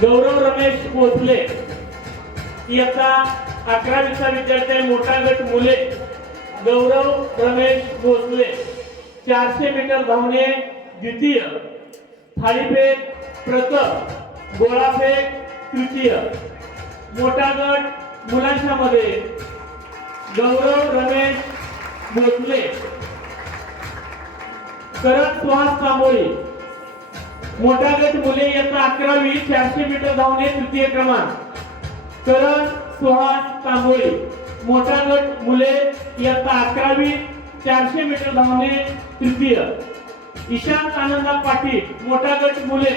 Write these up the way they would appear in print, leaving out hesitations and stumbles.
गौरव रमेश भोसले इयत्ता 11वीचा विद्यार्थी आहे, मोठा गट मुले. गौरव रमेश भोसले 400 मीटर धावणे द्वितीय, थाळीफेक प्रथम, गोळाफेक तृतीय. मोठा गट मुलांच्या मध्ये गौरव रमेश भोसले, करत सुहास तांबोळी. मोठा गट मुले इयत्ता 11वी 400 मीटर धावणे तृतीय क्रमांक, करण सुहास तांबोळी. मोठा गट मुले इयत्ता 11वी 400 मीटर धावणे तृतीय, ईशांत आनंदा पाटील. मोठा गट मुले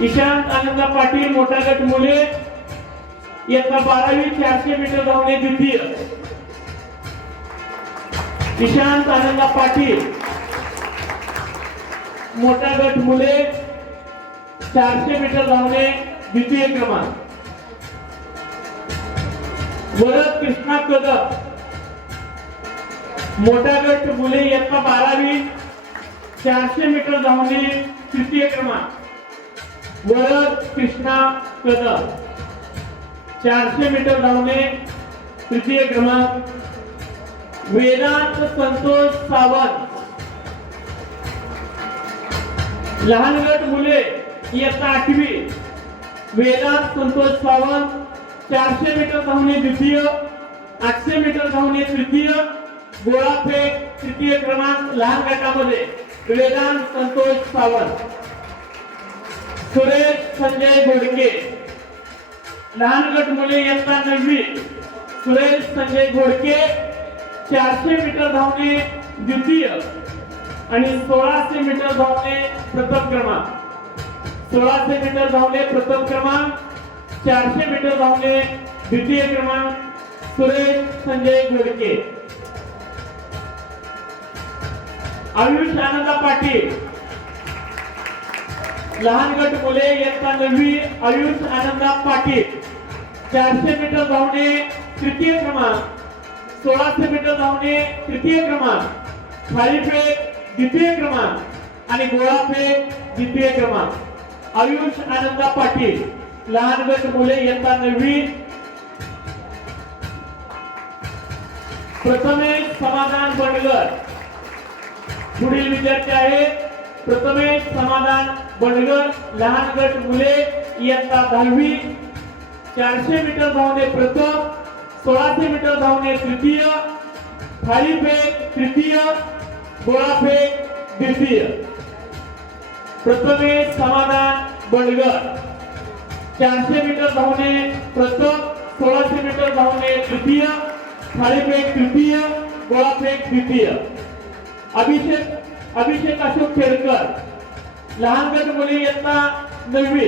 ईशांत आनंदा पाटील, मोठा गट मुले इयत्ता 12वी 400 मीटर धावणे द्वितीय, ईशांत आनंदा पाटील. मोठा गट मुले 400 मीटर धावणे द्वितीय क्रमांक, वरद कृष्णा कदम. मोठा गट मुले इयत्ता 12वी 400 मीटर धावणे तृतीय क्रमांक, वरद कृष्णा कदम. 400 मीटर धावणे तृतीय क्रमांक, वेदांत संतोष सावंत. लहान गट मुले इयत्ता 8वी, वेदांत संतोष सावंत 400 मीटर धावणे द्वितीय, 800 मीटर धावणे तृतीय, गोळाफेक तृतीय क्रमांक. लहान गटामध्ये वेदांत संतोष सावंत. सुरेश संजय घोडके. लहान गट मुले इयत्ता 9वी, सुरेश संजय घोडके 400 मीटर धावणे द्वितीय आणि 1600 मीटर धावणे प्रथम क्रमांक. 1600 मीटर धावणे प्रथम क्रमांक, 400 मीटर धावणे द्वितीय क्रमांक, सुरेश संजय घोडके. आयुष आनंदा पाटील. लहान गट मुले इयत्ता 9वी, आयुष आनंदा पाटील 400 मीटर धावणे तृतीय क्रमांक, 1600 मीटर धावणे तृतीय क्रमांक, थाळीफेक द्वितीय क्रमांक आणि गोळाफेक द्वितीय क्रमांक. आयुष आनंदा पाटील, लहान गट मुले इयत्ता 9वी. प्रथमेश समाधान बंडगर पुढील विद्यार्थी आहे. प्रथमेश समाधान बंडगर, लहान गट मुले इयत्ता 10वी. 400 मीटर धावणे प्रथम, 1600 मीटर धावणे तृतीय, थाळीफेक तृतीय, गोळाफेक द्वितीय. प्रथमेश समाधान बंडगर 400 मीटर धावणे प्रथम, 1600 मीटर धावणे तृतीय, थाळीफेक तृतीय, गोळाफेक द्वितीय. अभिषेक अशोक खेडकर. लहान गट मुले इयत्ता 9वी,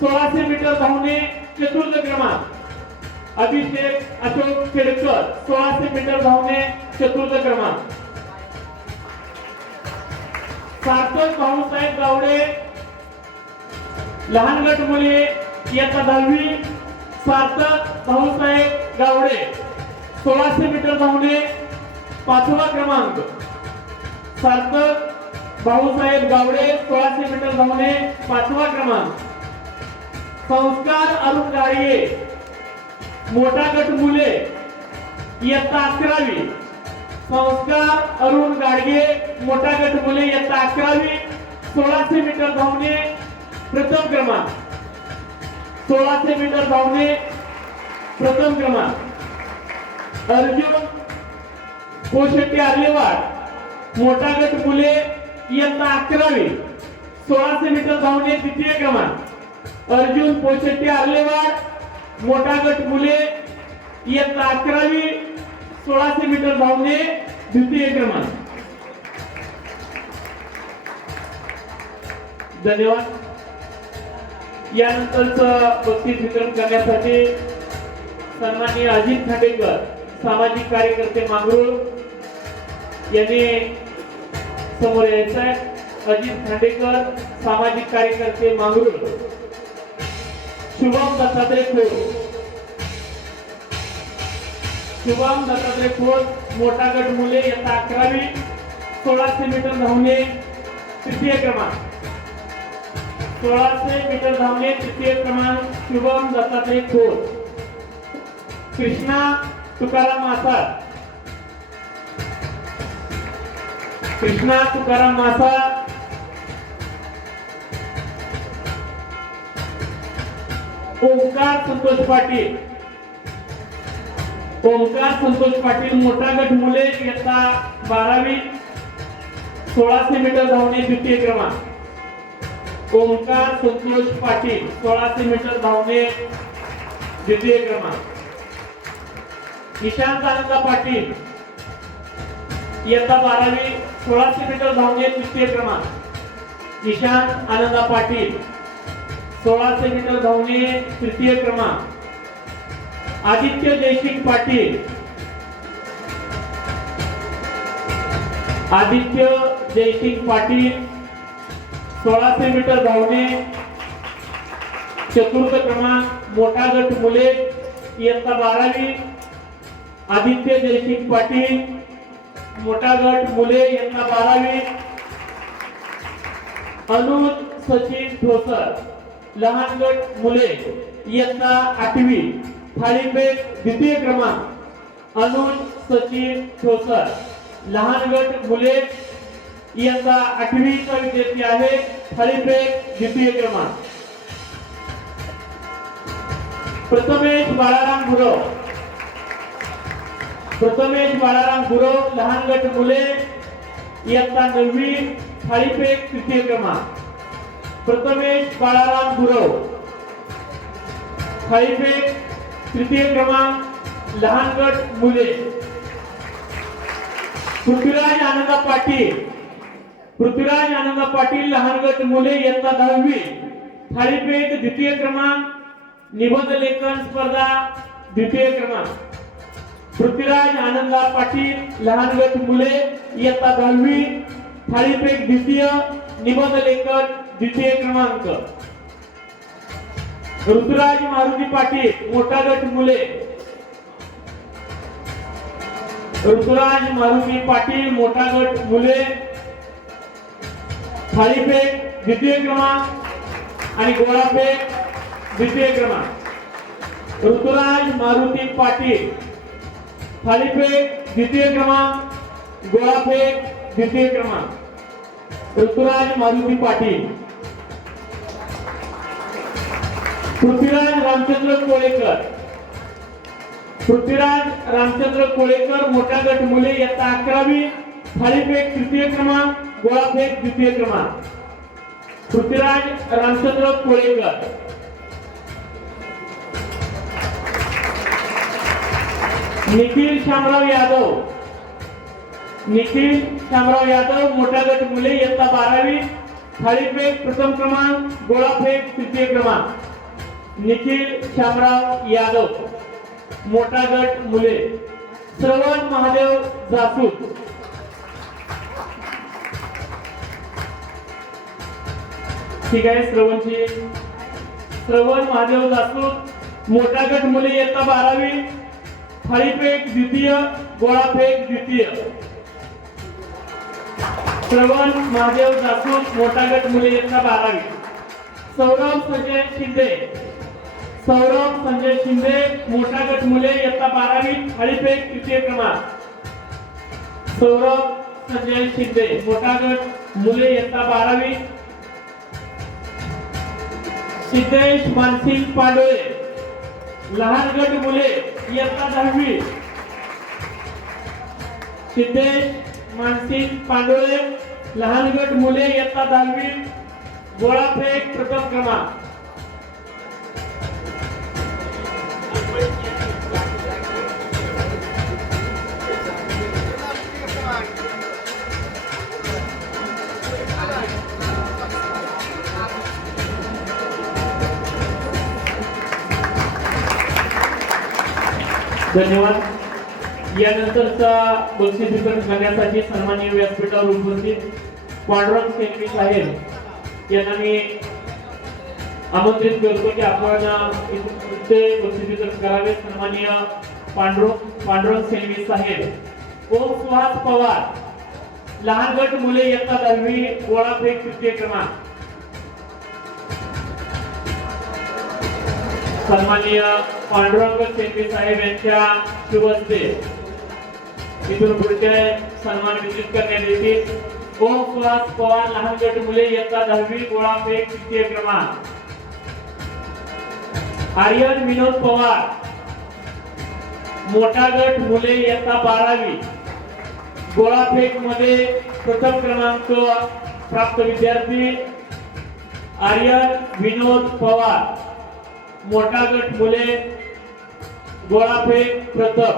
1600 मीटर धावणे चतुर्थ क्रमांक. अभिषेक अशोक खेडकर 1600 मीटर धावणे चतुर्थ क्रमांक. सार्थक भाऊसाहेब गावडे. लहान गट मुले इयत्ता 10वी, सार्थक भाऊसाहेब गावडे 1600 मीटर धावणे पाचवा क्रमांक. सार्थक भाऊसाहेब गावडे 1600 मीटर धावणे पाचवा क्रमांक. संस्कार अरुण गाडगे. मोठा गट मुले इयत्ता 11वी, संस्कार अरुण गाडगे, मोठा गट मुले इयत्ता 11वी 1600 मीटर धावणे प्रथम क्रमांक. 1600 मीटर धावणे प्रथम क्रमांक. अर्जुन पोशेट्टी आर्लेवाड. मोठा गट मुले इयत्ता 11वी, 1600 मीटर धावणे द्वितीय क्रमांक. अर्जुन पोशेट्टी आर्लेवाड, मोठा गट मुले इयत्ता 11वी, 1600 मीटर धावणे द्वितीय क्रमांक. धन्यवाद. यानंतरचं बक्षीस वितरण करण्यासाठी सन्माननीय अजित खांडेकर, सामाजिक कार्यकर्ते मांगरूळ यांनी समोर यायचं आहे. अजित खांडेकर, सामाजिक कार्यकर्ते मांगरूळ. शुभम दत्तात्रय खोत. शुभम दत्तात्रय खोत, मोठा गट मुले इयत्ता 11वी, 1600 मीटर धावणे तृतीय क्रमांक. 1600 मीटर धावणे तृतीय क्रमांक शुभम दत्तात्रय खोत. कृष्णा तुकाराम मासाळ. कृष्णा तुकाराम मासाळ. ओंकार संतोष पाटील. ओंकार संतोष पाटील मोठा गट मुले इयत्ता 12वी 1600 मीटर धावणे द्वितीय क्रमांक. ओंकार संतोष पाटील 1600 मीटर धावणे द्वितीय क्रमांक. ईशांत आनंदा पाटील इयत्ता 12वी 1600 मीटर धावणे तृतीय क्रमांक. ईशांत आनंदा पाटील 1600 मीटर धावणे तृतीय क्रमांक. आदित्य जयसिंग पाटील. आदित्य जयसिंग पाटील 1600 मीटर धावणे चतुर्थ क्रमांक मोठा गट मुले इयत्ता 12वी. आदित्य जयसिंग पाटील मोठा गट मुले इयत्ता 12वी. अनुज सचिन ठोसर लहान गट मुले इयत्ता 8वी थाळीफेक द्वितीय क्रमांक. अनुज सचिन ठोसर लहान गट मुले इयत्ता 8वी चा विद्यार्थी आहे. थाळीफेक द्वितीय क्रमांक. प्रथमेश बाळाराम गुरव. प्रथमेश बाळाराम गुरव लहान गट मुले इयत्ता 9वी थाळीफेक तृतीय क्रमांक. प्रथमेश बाळाराम गुरव थाळीफेक तृतीय क्रमांक लहान गट मुले. पृथ्वीराज आनंदा पाटील. पृथ्वीराज आनंदा पाटील लहान गट मुले इयत्ता 10वी थाळीफेक द्वितीय क्रमांक. निबंध लेखन स्पर्धा द्वितीय क्रमांक. पृथ्वीराज आनंदा पाटील लहान गट मुले इयत्ता 10वी थाळीफेक द्वितीय. निबंध लेखन द्वितीय क्रमांक. ऋतुराज मारुती पाटील मोठा गट मुले. ऋतुराज मारुती पाटील मोठा गट मुले थाळीफेक द्वितीय क्रमांक आणि गोळाफेक द्वितीय क्रमांक. ऋतुराज मारुती पाटील थाळीफेक द्वितीय क्रमांक गोळाफेक द्वितीय क्रमांक. ऋतुराज मारुती पाटील. पृथ्वीराज रामचंद्र कोळेकर. पृथ्वीराज रामचंद्र कोळेकर मोठा गट मुले इयत्ता 11वी थाळीफेक तृतीय क्रमांक गोळाफेक द्वितीय क्रमांक. पृथ्वीराज रामचंद्र कोळेकर. निखिल शामराव यादव. निखिल शामराव यादव मोठा गट मुले इयत्ता 12वी थाळीफेक प्रथम क्रमांक गोळाफेक तृतीय क्रमांक. निखिल शामराव यादव मोठा गट मुले. श्रवण महादेव जासूद. ठीक आहे. श्रवण महादेव जासूद मोठा गट मुले इयत्ता 12वी थाळीफेक द्वितीय गोळाफेक द्वितीय. श्रवण महादेव जासूद मोठा गट मुले इयत्ता 12वी. सौरभ संजय शिंदे. सौरभ संजय शिंदे मोठा गट मुले इयत्ता 12वी थाळीफेक तृतीय क्रमांक. सौरभ संजय शिंदे मोठा गट मुले इयत्ता 12वी. सिद्धेश मानसिंग पांडोळे लहान गट मुले इयत्ता 10वी. सिद्धेश मानसिंग पांडोळे लहान गट मुले इयत्ता 10वी गोळाफेक प्रथम क्रमांक. धन्यवाद. यानंतरचा बक्षीस वितरण करण्यासाठी सन्माननीय व्यासपीठावर उपस्थित पांडुरंग शेट्टी साहेब यांना मी आमंत्रित करतो की आपण इथे बक्षीस वितरण करावे. सन्माननीय पांडुरंग शेट्टी साहेब. ओम सुहास पवार लहान गट मुले इयत्ता 10वी गोळाफेक तृतीय क्रमांक. सन्माननीय पांडुरंग शेट्टी साहेब यांच्या शुभ हस्ते इथून पुढचे सन्मान वितरित करण्यात येतील। ओम सुहास पवार लहान गट मुले इयत्ता 10वी गोळाफेक तृतीय क्रमांक। आर्यन विनोद पवार मोठा गट मुले इयत्ता 12वी गोळाफेक मध्ये प्रथम क्रमांक प्राप्त विद्यार्थी आर्यन विनोद पवार मोठा गट मुले गोळाफेक प्रथम।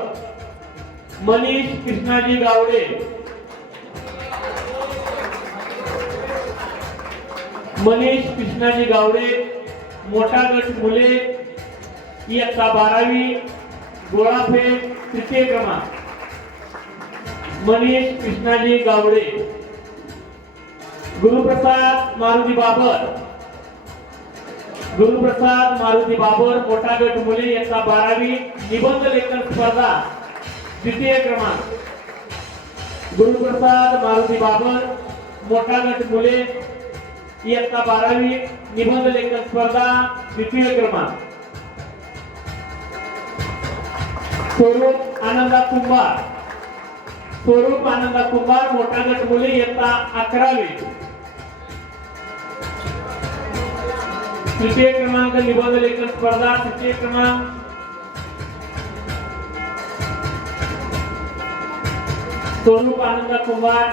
मनीष कृष्णाजी गावडे मोठा गट मुले इयत्ता 12वी गोळाफेक तृतीय क्रमांक। मनीष कृष्णाजी गावडे। गुरुप्रसाद मारुती बाबर मोठा गट मुले इयत्ता 12वी निबंध लेखन स्पर्धा द्वितीय क्रमांक। गुरुप्रसाद मारुती बाबर मोठा गट मुले इयत्ता 12वी निबंध लेखन स्पर्धा द्वितीय क्रमांक। स्वरूप आनंदा कुंभार मोठा गट मुले इयत्ता 11वी तृतीय क्रमांक निबंध लेखन स्पर्धा तृतीय क्रमांक। स्वरूप आनंदा कुंभार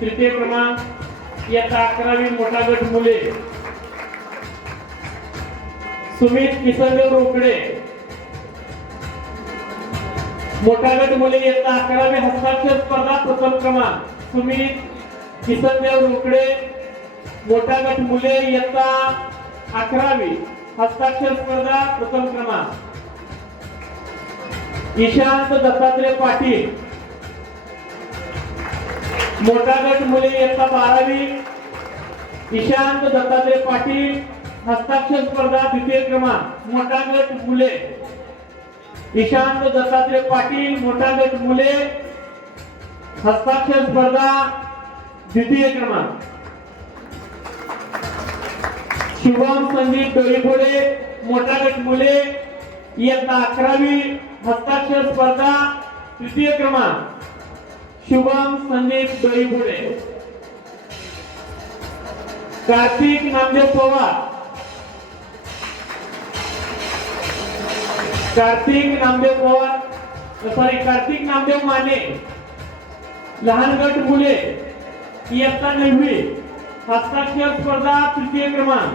तृतीय क्रमांक इयत्ता 11वी मोठा गट मुले। सुमित किसनदेव रोकडे मोठा गट मुले इयत्ता 11वी हस्ताक्षर स्पर्धा प्रथम क्रमांक। सुमित किसनदेव रोकडे मोठा गट मुले इयत्ता 11वी हस्ताक्षर स्पर्धा प्रथम क्रमांक। ईशांत दत्तात्रय पाटील मोठा गट मुले इयत्ता 12वी ईशांत दत्तात्रय पाटील हस्ताक्षर स्पर्धा द्वितीय क्रमांक। मोठा गट मुले ईशांत दत्तात्रय पाटील मोठा गट मुले हस्ताक्षर स्पर्धा द्वितीय क्रमांक। शुभम संदीप डोईफोडे मोठा गट मुले इयत्ता 11वी हस्ताक्षर स्पर्धा तृतीय क्रमांक। शुभम संदीप डोईफोडे। कार्तिक नामदेव माने लहान गट मुले इयत्ता 9वी हस्ताक्षर स्पर्धा तृतीय क्रमांक।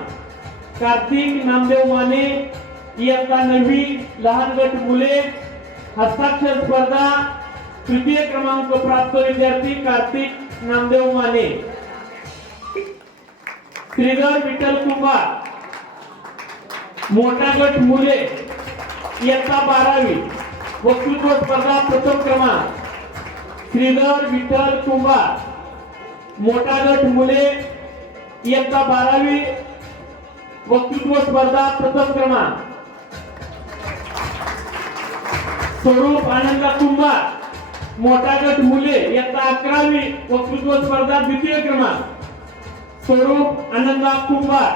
कार्तिक नामदेव माने इयत्ता 9वी लहान गट मुले हस्ताक्षर स्पर्धा तृतीय क्रमांक प्राप्त विद्यार्थी कार्तिक नामदेव माने। श्रीधर विठ्ठल कुंभार मोठा गट मुले इयत्ता 12वी वक्तृत्व स्पर्धा प्रथम क्रमांक। श्रीधर विठ्ठल कुंभार मोठा गट मुले इयत्ता 12वी वक्तृत्व स्पर्धा प्रथम क्रमांक। स्वरूप आनंदा कुंभार मोठा गट मुले इयत्ता 11वी वक्तृत्व स्पर्धा द्वितीय क्रमांक। स्वरूप आनंदा कुंभार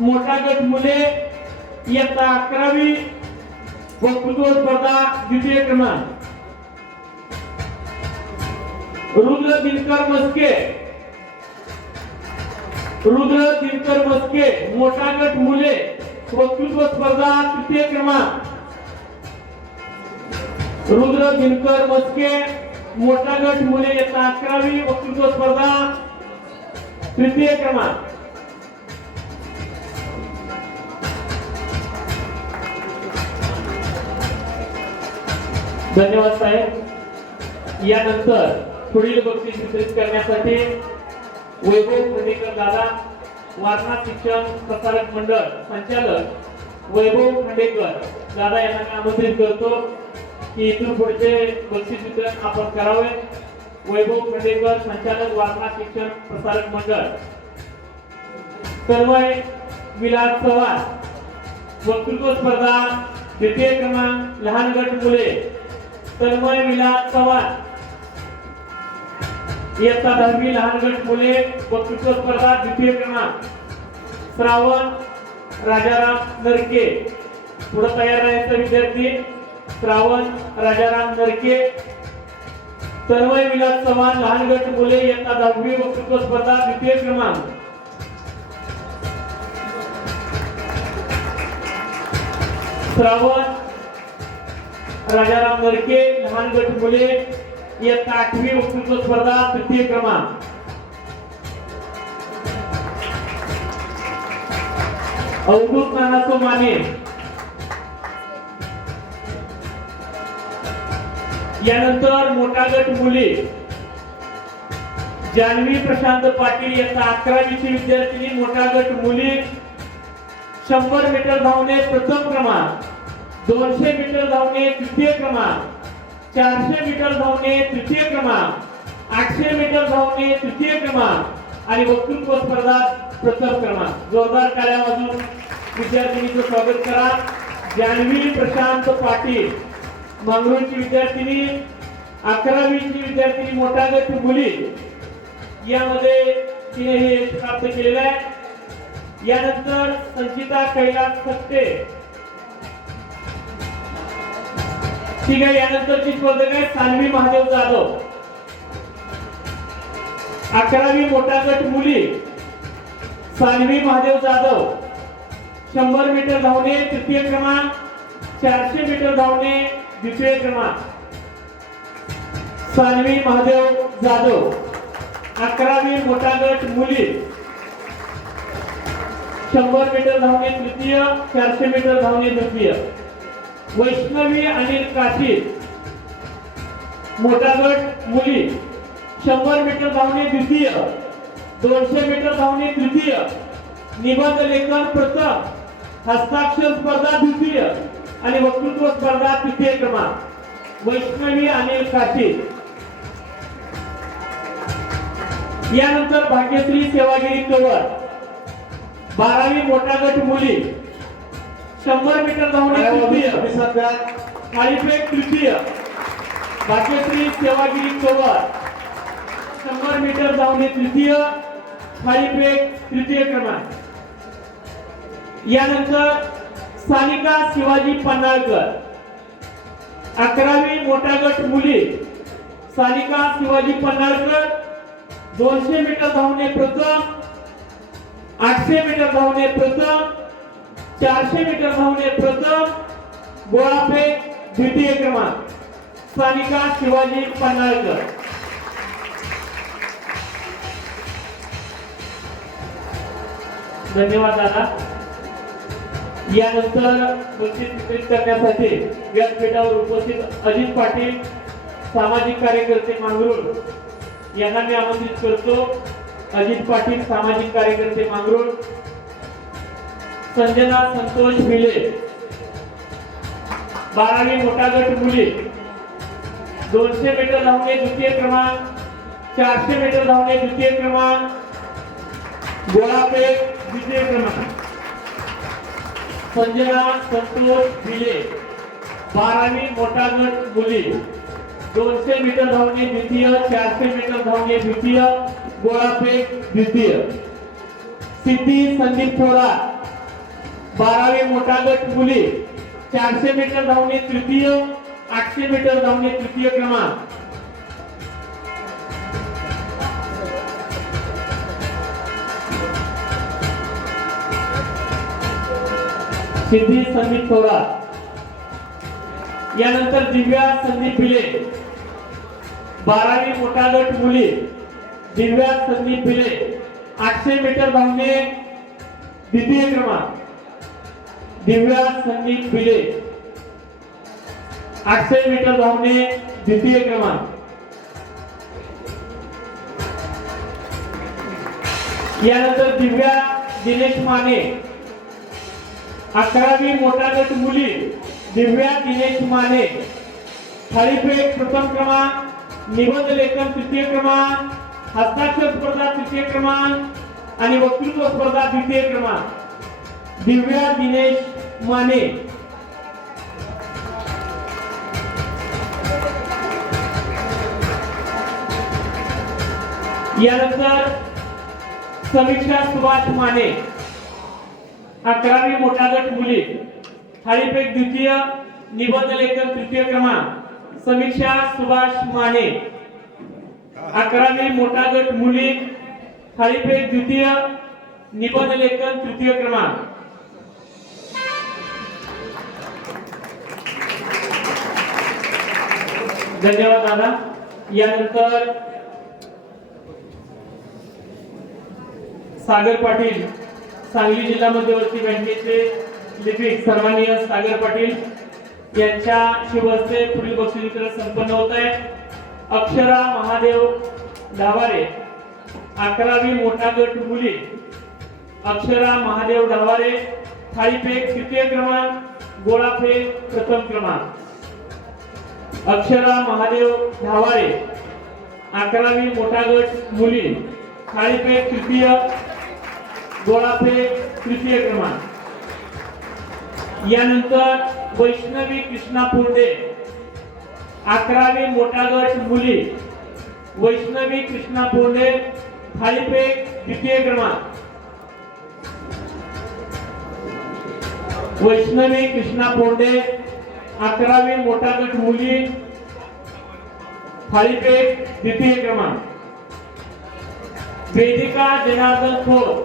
मोठा गट मुले इयत्ता 11वी वक्तृत्व स्पर्धा द्वितीय क्रमांक। रुद्र दिनकर मस्के मोठा गट मुले वक्तृत्व स्पर्धा तृतीय क्रमांक। रुद्र दिनकर मस्के मोठा गट मुले इयत्ता 11वी वक्तृत्व स्पर्धा तृतीय क्रमांक। धन्यवाद साहेब। यानंतर पुढील बक्षीस वितरित करण्यासाठी वैभव खंडेकर दादा वारणा शिक्षण प्रसारक मंडळ संचालक वैभव खंडेकर दादा यांना मी आमंत्रित करतो की इथून पुढचे बक्षीस वितरण आपण करावे। वैभव खंडेकर संचालक वारणा शिक्षण प्रसारक मंडळ। तन्मय विलास चव्हाण वक्तृत्व स्पर्धा द्वितीय क्रमांक लहान गट मुले। तन्मय विलास चव्हाण इयत्ता 10वी लहान गट मुले वक्तृत्व स्पर्धा द्वितीय क्रमांक। श्रावण राजाराम नरके पुढे तयार राहायचं विद्यार्थी श्रावण राजाराम नरके, तन्मय विलास चव्हाण लहान गट मुले इयत्ता 10वी वक्तृत्व स्पर्धा द्वितीय क्रमांक. श्रावण राजाराम नरके लहान गट मुले इयत्ता 8वी वक्तृत्व स्पर्धा तृतीय क्रमांक. अवधूत नानासो माने यानंतर मोठा गट मुली जानवी प्रशांत पाटील इयत्ता 11वीची विद्यार्थिनी मोठा गट मुली 100 मीटर धावणे प्रथम क्रमांक, 200 मीटर धावणे तृतीय क्रमांक, 400 मीटर धावणे तृतीय क्रमांक, 800 मीटर धावणे तृतीय क्रमांक आणि वक्तृत्व स्पर्धा प्रथम क्रमांक. जोरदार टाळ्या वाजवून विद्यार्थिनीचं स्वागत करा. जानवी प्रशांत पाटील मंगरूळची विद्यार्थिनी, 11वीची विद्यार्थिनी मोठा गट मुली यामध्ये तिने हे यश प्राप्त केलेलं आहे. यानंतर संचिता कैलास सत्ते, ठीक आहे. यानंतरची स्पर्धक आहे सान्वी महादेव जाधव, 11वी मोठा गट मुली सान्वी महादेव जाधव 100 मीटर धावणे तृतीय क्रमांक, 400 मीटर धावणे द्वितीय क्रमांक. सान्वी महादेव जाधव 11वी मोठा गट मुली 100 मीटर धावणे तृतीय, 400 मीटर धावणे द्वितीय. वैष्णवी अनिल काशी मोठा गट मुली 100 मीटर धावणे द्वितीय, 200 मीटर धावणे तृतीय, निबंध लेखन प्रथम, हस्ताक्षर स्पर्धा द्वितीय आणि वक्तृत्व स्पर्धा तृतीय क्रमांक. वैष्णवी अनिल काशी. यानंतर भाग्यश्री सेवागिरी कवर 12वी मोठा गट मुली 100 मीटर धावणे तृतीय, थाळीफेक तृतीय. भाग्यश्री सेवागिरी कवर 100 मीटर धावणे तृतीय, थाळीफेक तृतीय क्रमांक. यानंतर सानिका शिवाजी पन्हाळकर 11वी मोठा गट मुली सानिका शिवाजी पन्हाळकर 200 मीटर धावणे प्रथम, 800 मीटर धावणे प्रथम, 400 मीटर धावणे प्रथम, गोळाफेक द्वितीय क्रमांक. सानिका शिवाजी पन्हाळकर. धन्यवाद दादा. यानंतर बक्षीस वितरित करण्यासाठी व्यासपीठावर उपस्थित अजित पाटील सामाजिक कार्यकर्ते मांगरूळ यांना मी आमंत्रित करतो. अजित पाटील सामाजिक कार्यकर्ते मांगरूळ. संजना संतोष भिले 12वी मोठा गट मुली 200 मीटर धावणे द्वितीय क्रमांक, 400 मीटर धावणे द्वितीय क्रमांक, गोळाफेक द्वितीय क्रमांक. संजना संतोष भिले 12वी मोठा गट मुली 200 मीटर धावणे द्वितीय, 400 मीटर धावणे द्वितीय, गोळाफेक द्वितीय. सिद्धी संदीप थोरात 12वी मोठा गट मुली 400 मीटर धावणे तृतीय, 800 मीटर धावणे तृतीय क्रमांक. सिद्धी संदीप थोरात. यानंतर दिव्या संदीप भिले 12वी मोठा गट मुली दिव्या संदीप भिले 800 मीटर धावणे द्वितीय क्रमांक. दिव्या संदीप भिले 800 मीटर धावणे द्वितीय क्रमांक. यानंतर दिव्या दिनेश माने 11वी मोठा गट मुली दिव्या दिनेश माने थाळीफेक प्रथम क्रमांक, निबंध लेखन तृतीय क्रमांक, हस्ताक्षर स्पर्धा तृतीय क्रमांक आणि वक्तृत्व स्पर्धा द्वितीय क्रमांक. दिव्या दिनेश माने. यानंतर समीक्षा सुभाष माने 11वी मोठा गट मुली थाळीफेक द्वितीय, निबंध लेखन तृतीय क्रमांक, समीक्षा सुभाष माने. 11वी मोठा गट मुली, थाळीफेक द्वितीय, निबंध लेखन तृतीय क्रमांक. धन्यवाद दादा. यानंतर सागर पाटील, सांगली जिल्हा मध्यवर्ती बँकेचे लिपिक सन्माननीय सागर पाटील यांच्या शुभ हस्ते पुढील बक्षीस वितरण संपन्न होत आहे. अक्षरा महादेव डावारे, 11वी मोठा गट मुली, अक्षरा महादेव डावारे, थाळीफेक तृतीय क्रमांक, गोळाफेक प्रथम क्रमांक. अक्षरा महादेव धावारे, 11वी मोठा गट मुली, थाळीफेक तृतीय, गोळाफेक तृतीय क्रमांक. यानंतर वैष्णवी कृष्णा पुंडे, 11वी मोठा गट मुली, वैष्णवी कृष्णा पुंडे, थाळीफेक द्वितीय क्रमांक. वैष्णवी कृष्णा पुंडे, 11वी मोठा गट मुली, थाळीफेक द्वितीय क्रमांक. वेदिका जनार्दन खोत,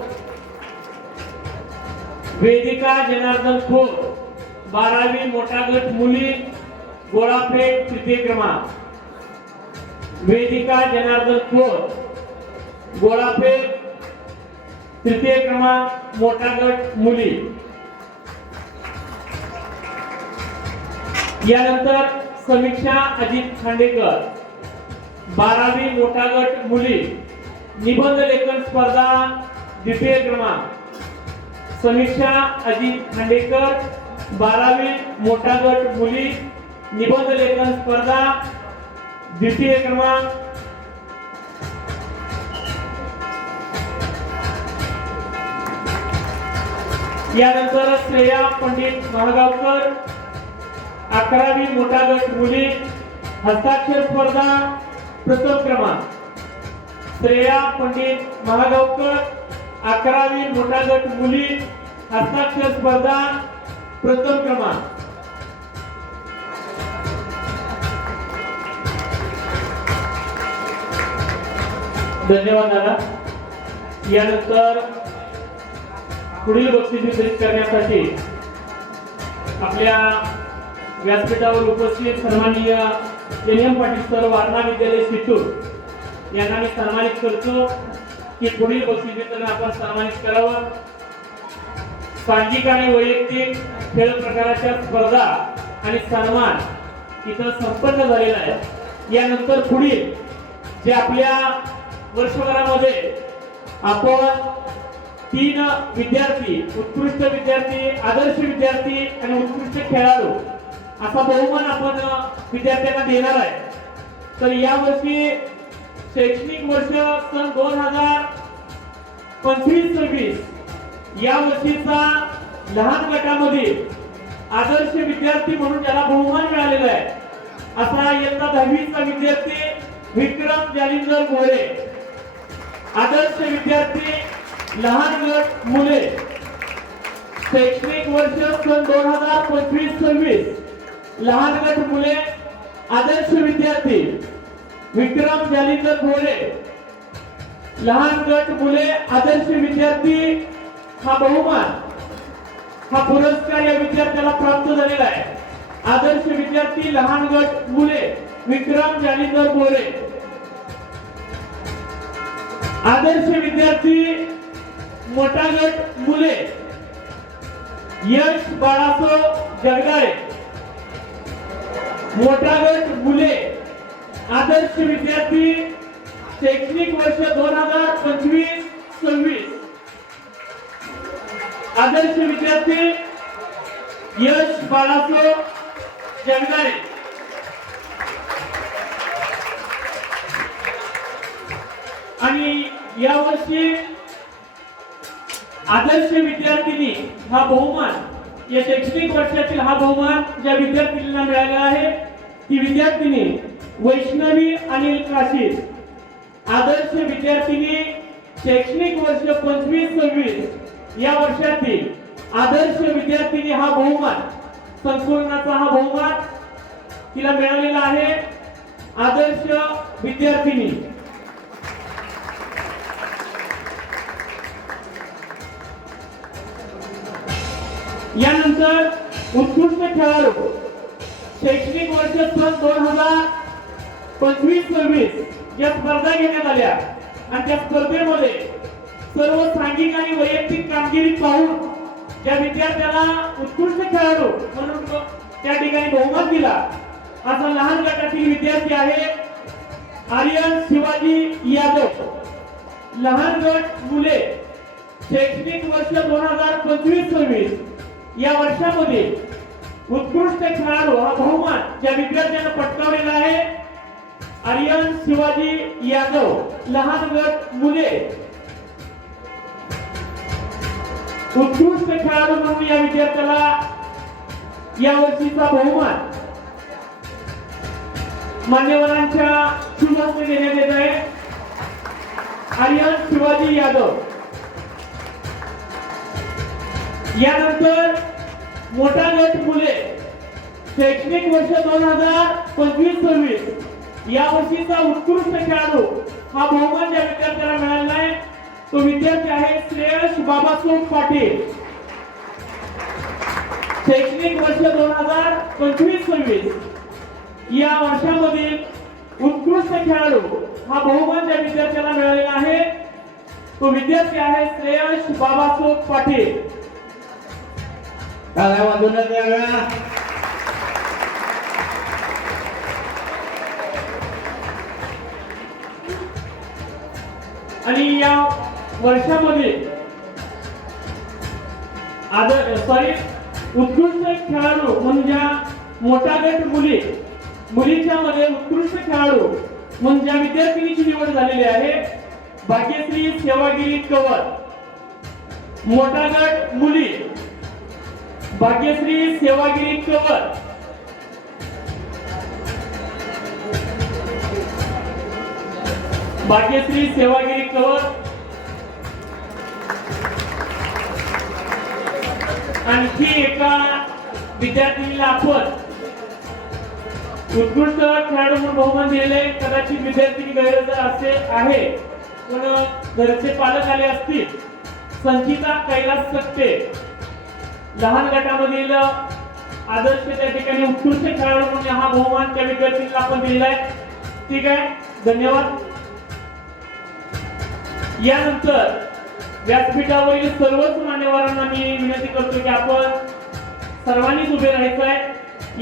वेदिका जनार्दन खोत, 12वी मोठा गट मुली, गोळाफेक तृतीय क्रमांक. वेदिका जनार्दन खोत, गोळाफेक तृतीय क्रमांक, मोठा गट मुली. यानंतर समीक्षा अजित खांडेकर, 12वी मोठा गट मुली, निबंध लेखन स्पर्धा द्वितीय क्रमांक. समीक्षा अजित खांडेकर, 12वी मोठा गट मुली, निबंध लेखन स्पर्धा द्वितीय क्रमांक. यानंतर श्रेया पंडित महागावकर, 11वी मोठा गट मुली, हस्ताक्षर स्पर्धा प्रथम क्रमांक. श्रेया पंडित महागावकर, 11वी मोठा गट मुली, हस्ताक्षर स्पर्धा प्रथम क्रमांक. धन्यवाद दादा. यानंतर पुढील बक्षीस वितरित करण्यासाठी आपल्या व्यासपीठावर उपस्थित सन्माननीय एन पाटील सर, वारणा विद्यालय शितूर यांना मी सन्मानित करतो की पुढील बक्षीस वितरण आपण सन्मानित करावं. सामाजिक आणि वैयक्तिक खेळ प्रकाराच्या स्पर्धा आणि सन्मान इथं संपन्न झालेला आहे. यानंतर पुढील जे आपल्या वर्षभरामध्ये आपण 3 विद्यार्थी, उत्कृष्ट विद्यार्थी, आदर्श विद्यार्थी आणि उत्कृष्ट खेळाडू असा बहुमान आपण विद्यार्थ्यांना देणार आहे. तर या वर्षी शैक्षणिक वर्ष सन 2025-26 या वर्षीचा लहान गटामध्ये आदर्श विद्यार्थी म्हणून ज्याला बहुमान मिळालेला आहे असा इयत्ता 10वीचा विद्यार्थी विक्रम जालिंदर गोरे. आदर्श विद्यार्थी लहान गट मुले, शैक्षणिक वर्ष सन 2025-26 लहान गट मुले, आदर्श विद्यार्थी विक्रम जालिंदर गोरे. लहान गट मुले, आदर्श विद्यार्थी हा बहुमान, हा पुरस्कार या विद्यार्थ्याला प्राप्त झालेला आहे. आदर्श विद्यार्थी लहान गट मुले विक्रम जालिंदर गोरे. आदर्श विद्यार्थी मोठा गट मुले यश बाळासो जगदाळे. मोठा गट मुले, आदर्श विद्यार्थी शैक्षणिक वर्ष 2025-26 आदर्श विद्यार्थी यश बाळासो जगदाळे. आणि या वर्षी आदर्श विद्यार्थिनी हा बहुमान, या शैक्षणिक वर्षातील हा बहुमान ज्या विद्यार्थिनीला मिळाला आहे ती विद्यार्थिनी वैष्णवी अनिल काशी. आदर्श विद्यार्थिनी शैक्षणिक वर्ष 25-26 या वर्षातील आदर्श विद्यार्थिनी हा बहुमान संकुलनाचा हा बहुमान तिला मिळालेला आहे. आदर्श विद्यार्थिनी. यानंतर उत्कृष्ट खेळाडू शैक्षणिक वर्ष सन 2025-26 या स्पर्धा घेण्यात आल्या आणि त्या स्पर्धेमध्ये सर्व सांघिक आणि वैयक्तिक कामगिरी पाहून ज्या विद्यार्थ्याला उत्कृष्ट खेळाडू म्हणून त्या ठिकाणी बहुमान दिला असा लहान गटातील विद्यार्थी आहे आर्यन शिवाजी यादव. लहान गट मुले शैक्षणिक वर्ष 2025-26 या वर्षामध्ये उत्कृष्ट खेळाडू हा बहुमान ज्या विद्यार्थ्यानं पटकावलेला आहे आर्यन शिवाजी यादव. लहान गट मुले उत्कृष्ट खेळाडू म्हणून या विद्यार्थ्याला या वर्षीचा बहुमान मान्यवरांच्या शुभ हस्ते देण्यात येत आहे. आर्यन शिवाजी यादव. यानंतर मोठा गट मुले शैक्षणिक वर्ष 2025-26 या वर्षीचा उत्कृष्ट खेळाडू हा बहुमान ज्या विद्यार्थ्याला मिळाला आहे तो विद्यार्थी आहे श्रेयश बाबासाहेब पाटील. शैक्षणिक वर्ष 2025-26 या वर्षामधील उत्कृष्ट खेळाडू हा बहुमान ज्या विद्यार्थ्याला मिळालेला आहे तो विद्यार्थी आहे श्रेयश बाबासाहेब पाटील. टाळ्या वाजवून द्याव्या. आणि या वर्षामध्ये उत्कृष्ट खेळाडू म्हणजे मोठा गट मुलीच्या मध्ये उत्कृष्ट खेळाडू म्हणजे ज्या विद्यार्थिनीची निवड झालेली आहे भाग्यश्री सेवागिरी कवर. मोठा गट मुली भाग्यश्री सेवागिरी कवर. भाग्यश्री सेवागिरी कवर. आणखी एका विद्यार्थिनीला आपण उत्कृष्ट खेळाडू म्हणून बहुमान दिलेले. कदाचित विद्यार्थिनी गैरहजर असे आहे पण घरचे पालक आले असतील. संचिता कैलास सकटे लहान गटामधील आदर्श त्या ठिकाणी उत्कृष्ट खेळाडू म्हणून हा बहुमान त्या विद्यार्थीला आपण दिलेला आहे. ठीक आहे, धन्यवाद. यानंतर व्यासपीठावरील सर्वच मान्यवरांना मी विनंती करतो की आपण सर्वांनीच उभे राहायचं आहे.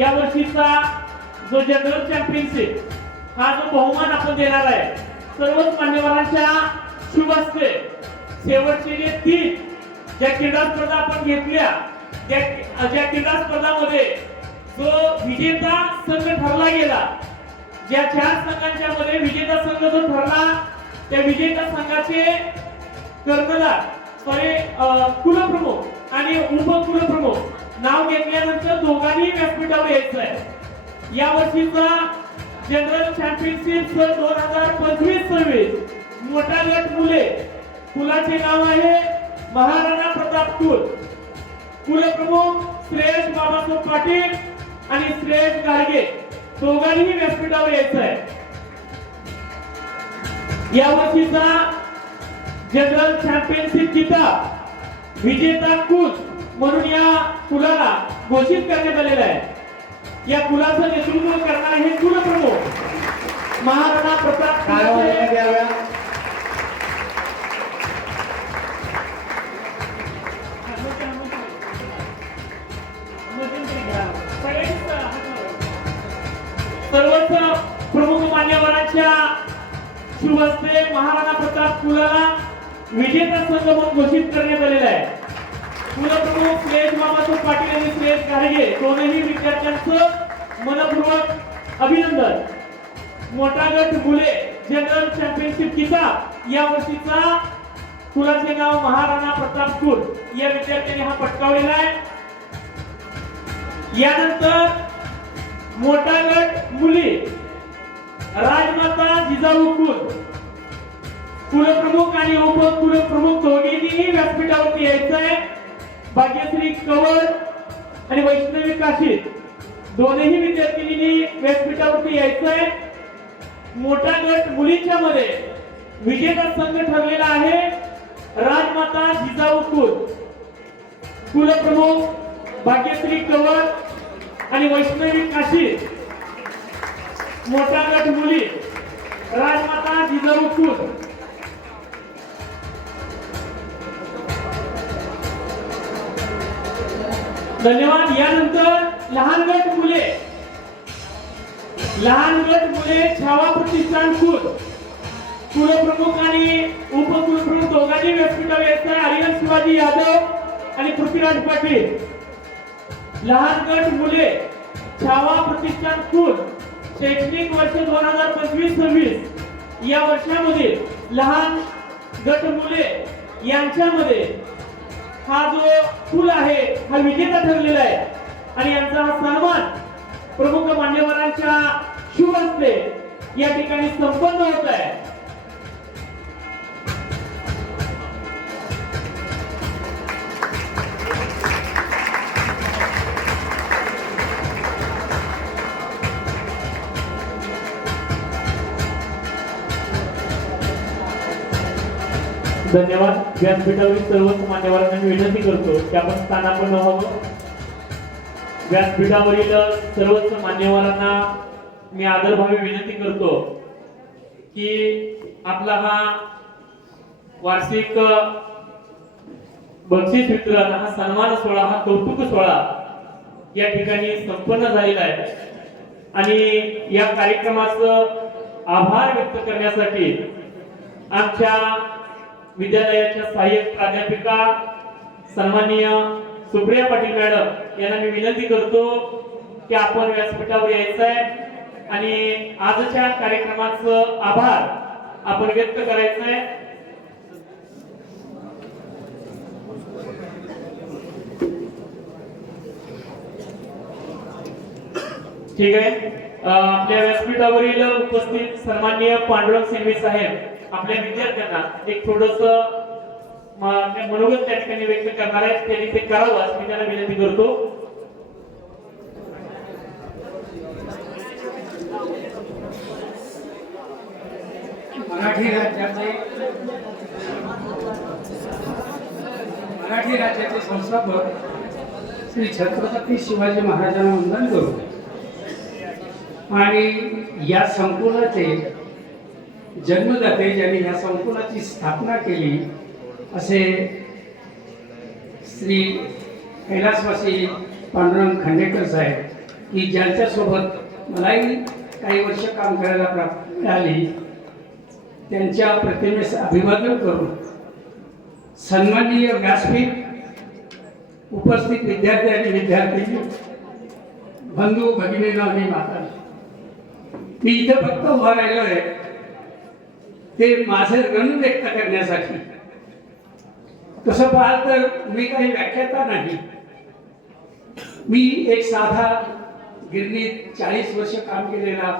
या वर्षीचा जो जनरल चॅम्पियनशिप हा जो बहुमान आपण देणार आहे सर्वच मान्यवरांच्या शुभ हस्ते शेवटचे जे 3 ज्या क्रीडा स्पर्धा आपण घेतल्या ज्या क्रीडा स्पर्धामध्ये जो विजेता संघ ठरला गेला ज्या 4 संघांच्या मध्ये विजेता संघ जो ठरला त्या विजेता संघाचे कर्णधार कुलप्रमुख आणि उपकुलप्रमुख नाव घेतल्यानंतर दोघांनी व्यासपीठावर यायचं आहे. या वर्षीचा जनरल चॅम्पियनशिप सन 2025-26 मोठा गट मुले कुलाचे नाव आहे महाराणा प्रताप कुल. कुलप्रमुख श्रेयश बाबासाहेब पाटील आणि श्रेयश गाडगे दोघांनीही व्यासपीठावर यायचं आहे. या वर्षीचा जनरल चॅम्पियनशिप किताब विजेता कुल म्हणून या कुलाला घोषित करण्यात आलेला आहे. या कुलाचं नेतृत्व करणारे हे कुलप्रमुख महाराणा प्रताप द्याव्या. सर्वच प्रमुख मान्यवरांच्या शुभ हस्ते महाराणा प्रताप कुलाला विजेता संघ म्हणून घोषित करण्यात आलेला आहे. कुलप्रमुख श्रेयश बाबासाहेब पाटील आणि श्रेयश गाडगे दोन्ही विद्यार्थ्यांचं मनपूर्वक अभिनंदन. मोठा गट मुले जनरल चॅम्पियनशिप किताब या वर्षीचा कुलाचे नाव महाराणा प्रताप कुल या विद्यार्थ्यांनी हा पटकावलेला आहे. यानंतर मोठा गट मुली राजमाता जिजाऊ कुल कुलप्रमुख आणि उपकुलप्रमुख दोघेही व्यासपीठावरती यायचं आहे. भाग्यश्री कवर आणि वैष्णवी काशी दोन्ही विद्यार्थिनींनी व्यासपीठावरती यायचंय. मोठा गट मुलींच्या मध्ये विजेता संघ ठरलेला आहे राजमाता जिजाऊ कुल. कुलप्रमुख भाग्यश्री कंवर आणि वैष्णवी काशी. मोठा गट मुली राजमाता जिजाऊ कुल. धन्यवाद. यानंतर लहान गट मुले छावा प्रतिष्ठान कुल. कुलप्रमुख आणि उपकुलप्रमुख दोघांनी व्यासपीठावर यायचं. आर्यन शिवाजी यादव आणि पृथ्वीराज पाटील. लहान गट मुले छावा प्रतिष्ठान कुल शैक्षणिक वर्ष 2025-26 या वर्षामध्ये लहान गट मुले यांच्यामध्ये हा जो कुल आहे हा विजेता ठरलेला आहे आणि यांचा हा सन्मान प्रमुख मान्यवरांच्या शुभ हस्ते या ठिकाणी संपन्न होत आहे. धन्यवाद. व्यासपीठावरील सर्वच मान्यवरांना मी विनंती करतो की आपण स्थानापन्न व्हावं. व्यासपीठावरील सर्वच मान्यवरांना मी आदरभावे विनंती करतो की आपला हा वार्षिक बक्षीस वितरण, हा सन्मान सोहळा, हा कौतुक सोहळा या ठिकाणी संपन्न झालेला आहे आणि या कार्यक्रमाचं आभार व्यक्त करण्यासाठी आमच्या विद्यालयाच्या सहाय्यक प्राध्यापिका सन्माननीय सुप्रिया पाटील मॅडम यांना मी विनंती करतो की आपण व्यासपीठावर यायचं आहे आणि आजच्या कार्यक्रमाचं आभार आपण व्यक्त करायचं आहे. ठीक आहे. आपल्या व्यासपीठावरील उपस्थित सन्माननीय पांडुरंग सिंघवी साहेब आपल्या विद्यार्थ्यांना एक थोडस मनोगत त्या ठिकाणी व्यक्त करणार आहेत. त्यांनी ते करावं असं मी त्यांना विनंती करतो. मराठी राज्याचे संस्थापक श्री छत्रपती शिवाजी महाराजांना वंदन करू आणि या संकुलाचे जन्मदाते ज्यांनी या संकुलाची स्थापना केली असे श्री कैलासवासी पांडुरंग खांडेकर साहेब, की ज्यांच्यासोबत मलाही काही वर्ष काम करायला प्राप्त मिळाली, त्यांच्या प्रतिमेस अभिवादन करून सन्माननीय व्यासपीठ उपस्थित विद्यार्थी आणि विद्यार्थी बंधू भगिनींना आणि माता, मी इथं फक्त उभा राहिलो आहे ते माझे रण व्यक्त करण्यासाठी. तसं पाहाल तर मी काही व्याख्याता नाही. मी एक साधा गिरणीत 40 वर्ष काम केलेला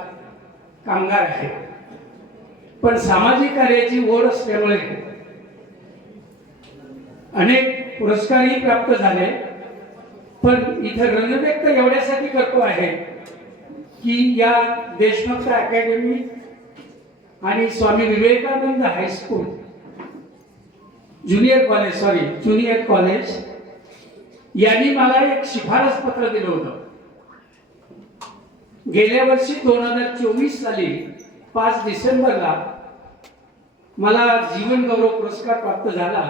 कामगार आहे, पण सामाजिक कार्याची ओढ असल्यामुळे अनेक पुरस्कारही प्राप्त झाले. पण इथं रण व्यक्त एवढ्यासाठी करतो आहे की या देशभक्त अकॅडमी आणि Swami Vivekananda high school junior college यांनी मला एक शिफारस पत्र दिलं होतं. गेल्या वर्षी 2024 साली 5 डिसेंबरला मला जीवन गौरव पुरस्कार प्राप्त झाला.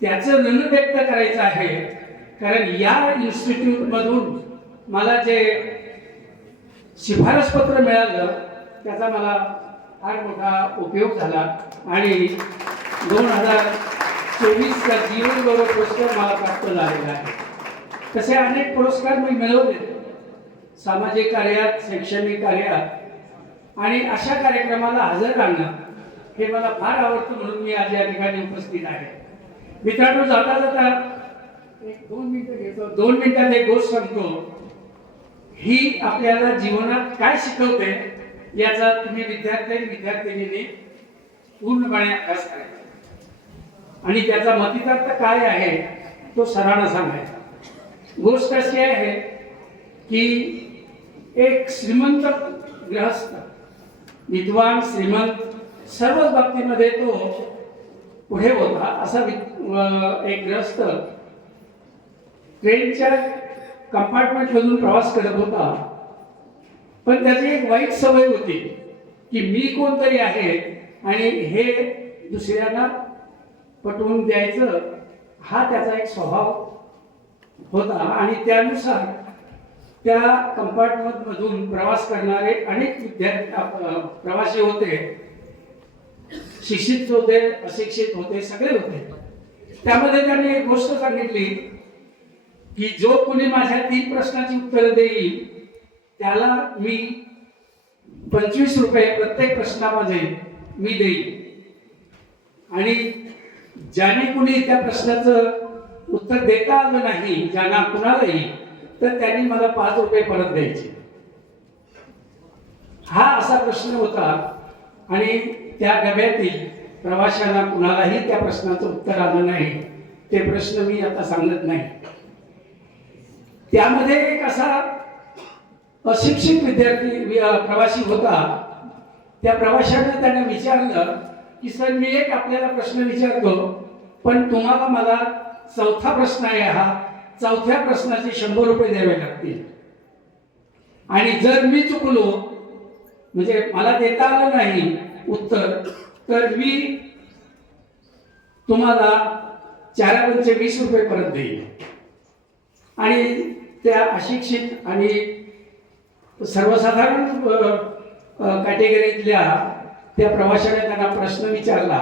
त्याचं ऋण व्यक्त करायचं आहे, कारण या इन्स्टिट्यूट मधून मला जे शिफारस पत्र मिळालं त्याचा मला फार मोठा उपयोग झाला आणि 2024चा जीवन गौरव पुरस्कार मला प्राप्त झालेला आहे. तसे अनेक पुरस्कार मी मिळवले सामाजिक कार्यात, शैक्षणिक कार्यात, आणि अशा कार्यक्रमाला हजर राहणं हे मला फार आवडतं, म्हणून मी आज या ठिकाणी उपस्थित आहे. मित्रांनो, जाता जाता एक 2 मिनिटं घेतो. 2 मिनिटात एक गोष्ट सांगतो. ही आपल्याला जीवनात काय शिकवते याचा तुम्ही विद्यार्थ्यांनी पूर्णपणे अभ्यास करायचा आणि त्याचा मतितार्थ काय आहे तो सरांना सांगायचा. गोष्ट अशी आहे की एक श्रीमंत गृहस्थ, विद्वान, श्रीमंत सर्वच बाबतीमध्ये तो पुढे होता. असा एक गृहस्थ ट्रेनच्या कंपार्टमेंटमधून प्रवास करत होता. पण त्याची एक वाईट सवय होती की मी कोणतरी आहे आणि हे दुसऱ्यांना पटवून द्यायचं, हा त्याचा एक स्वभाव होता. आणि त्यानुसार त्या कंपार्टमेंटमधून प्रवास करणारे अनेक प्रवासी होते. शिक्षित होते, अशिक्षित होते, सगळे होते. त्यामध्ये त्याने एक गोष्ट सांगितली की जो कोणी माझ्या 3 प्रश्नाची उत्तरं देईल त्याला मी 25 रुपये प्रत्येक प्रश्नामध्ये मी देईल. आणि ज्याने कुणी त्या प्रश्नाचं उत्तर देता आलं नाही, ज्यांना कुणालाही, तर त्यांनी मला 5 रुपये परत द्यायचे. हा असा प्रश्न होता. आणि त्या डब्यातील प्रवाशांना कुणालाही त्या प्रश्नाचं उत्तर आलं नाही. ते प्रश्न मी आता सांगत नाही. त्यामध्ये एक असा अशिक्षित विद्यार्थी प्रवासी होता. त्या प्रवाशाने त्याने विचारलं की सर, मी एक आपल्याला प्रश्न विचारतो, पण तुम्हाला मला 4था प्रश्न आहे, हा 4थ्या प्रश्नाचे 100 रुपये द्यावे लागतील. आणि जर मी चुकलो, म्हणजे मला देता आलं नाही उत्तर, तर मी तुम्हाला 4×20 रुपये परत देईल. आणि त्या अशिक्षित आणि सर्वसाधारण कॅटेगरीतल्या त्या प्रवाशाने त्यांना प्रश्न विचारला